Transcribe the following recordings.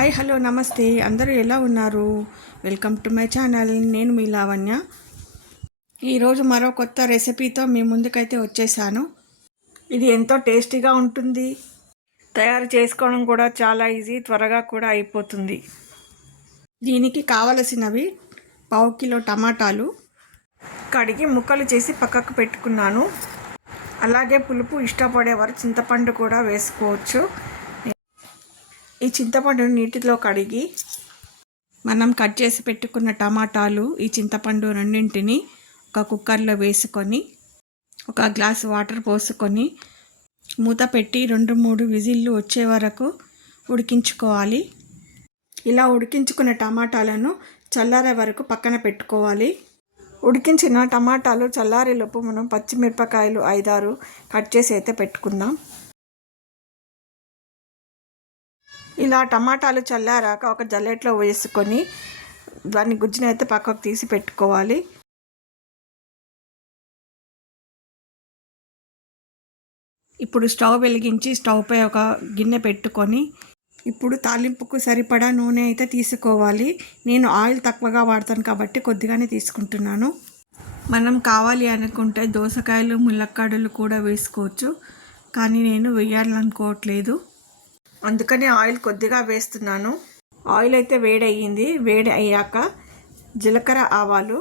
Hi hello నమస్తే. అందరూ ఎలా ఉన్నారు? Welcome to my channel. నేను మీ లావణ్య. ఈరోజు మరో కొత్త రెసిపీతో మీ ముందుకైతే వచ్చేసాను. ఇది ఎంతో టేస్టీగా ఉంటుంది. తయారు చేసుకోవడం కూడా చాలా ఈజీ త్వరగా కూడా అయిపోతుంది. దీనికి కావలసినవి పావు కిలో టమాటాలు. కడిగి ముక్కలు చేసి పక్కకు పెట్టుకున్నాను. అలాగే పులుపు ఇష్టపడేవారు చింతపండు కూడా వేసుకోవచ్చు. ఈ చింతపండుని నీటిలో కడిగి మనం కట్ చేసి పెట్టుకున్న టమాటాలు ఈ చింతపండు రెండింటిని ఒక కుక్కర్లో వేసుకొని ఒక గ్లాస్ వాటర్ పోసుకొని మూత పెట్టి రెండు మూడు విజిల్లు వచ్చే వరకు ఉడికించుకోవాలి. ఇలా ఉడికించుకున్న టమాటాలను చల్లారే వరకు పక్కన పెట్టుకోవాలి. ఉడికించిన టమాటాలు చల్లారేలోపు మనం పచ్చిమిరపకాయలు ఐదారు కట్ చేసి అయితే పెట్టుకుందాం. ఇలా టమాటాలు చల్లారాక ఒక జల్లెట్లో వేసుకొని దాన్ని గుజ్జుని అయితే పక్కకు తీసి పెట్టుకోవాలి. ఇప్పుడు స్టవ్ వెలిగించి స్టవ్పై ఒక గిన్నె పెట్టుకొని ఇప్పుడు తాలింపుకు సరిపడా నూనె అయితే తీసుకోవాలి. నేను ఆయిల్ తక్కువగా వాడతాను కాబట్టి కొద్దిగానే తీసుకుంటున్నాను. మనం కావాలి అనుకుంటే దోసకాయలు ములక్కాడలు కూడా వేసుకోవచ్చు. కానీ నేను వేయాలనుకోవట్లేదు. అందుకని ఆయిల్ కొద్దిగా వేస్తున్నాను. ఆయిల్ అయితే వేడయ్యింది. వేడి అయ్యాక జీలకర్ర ఆవాలు.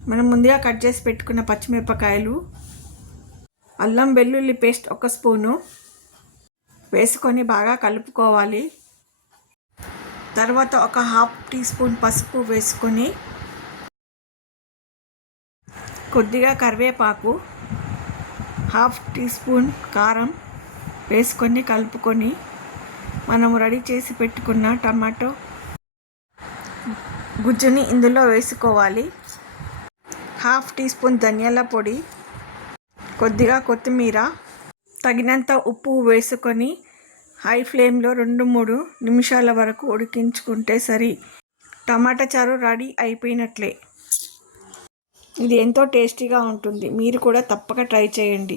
మనం ముందుగా కట్ చేసి పెట్టుకున్న పచ్చిమిరపకాయలు. అల్లం వెల్లుల్లి పేస్ట్ ఒక స్పూను. వేసుకొని బాగా కలుపుకోవాలి. తర్వాత ఒక హాఫ్ టీ స్పూన్ పసుపు వేసుకొని కొద్దిగా కరివేపాకు హాఫ్ టీ స్పూన్ కారం వేసుకొని కలుపుకొని మనం రెడీ చేసి పెట్టుకున్న టమాటో గుజ్జుని ఇందులో వేసుకోవాలి. హాఫ్ టీ స్పూన్ ధనియాల పొడి కొద్దిగా కొత్తిమీర తగినంత ఉప్పు వేసుకొని హై ఫ్లేమ్లో రెండు మూడు నిమిషాల వరకు ఉడికించుకుంటే సరి. టమాటా చారు రెడీ అయిపోయినట్లే. ఇది ఎంతో టేస్టీగా ఉంటుంది. మీరు కూడా తప్పక ట్రై చేయండి.